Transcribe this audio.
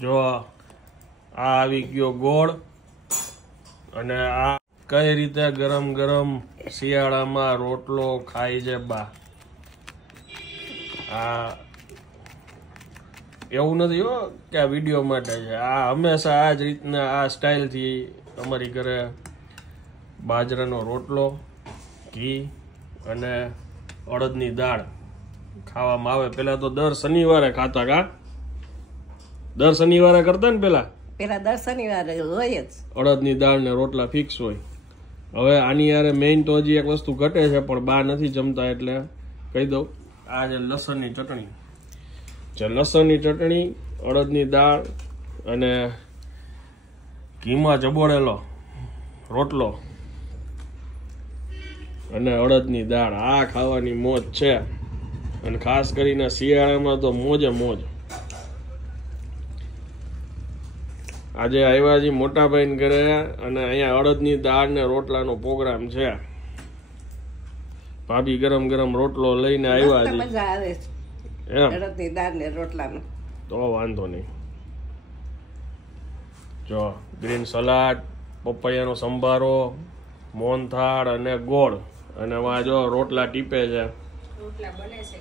જો આ આવી ગયો ગોળ અને આ કઈ રીતે ગરમ ગરમ શિયાળામાં રોટલો ખાઈ છે બા. આ એવું નથી હો કે આ વિડીયો માટે છે, આ હંમેશા આ જ રીતના આ સ્ટાઇલથી અમારી ઘરે બાજરાનો રોટલો, ઘી અને અડદની દાળ ખાવામાં આવે. પેલા તો દર શનિવારે ખાતા. કા દર શનિવારે કરતા ને પેલા દર શનિવારે હોય જ અડદની દાળ ને રોટલા ફિક્સ હોય. હવે આની યારે મેઇન તો હજી એક વસ્તુ ઘટે છે પણ બા નથી જમતા એટલે કહી દઉં. આ જે લસણની ચટણી છે, લસણની ચટણી, અડદની દાળ અને ઘીમાં ચબોળેલો રોટલો અને અડદની દાળ, આ ખાવાની મોજ છે. અને ખાસ કરીને શિયાળામાં તો મોજે મોજ. આજે આવ્યા છીએ મોટા ભાઈને ઘરે અને અહીંયા અડદની દાળ ને રોટલાનો પ્રોગ્રામ છે. ભાભી ગરમ ગરમ રોટલો લઈને આવ્યા છે. મજા આવે છે એમ અડદની દાળ ને રોટલાનો તો વાંધો નહીં. જો ગ્રીન સલાડ, પપૈયાનો સંભારો, મોહનથાળ અને ગોળ અને જો રોટલા ટીપે છે. રોટલા બને છે.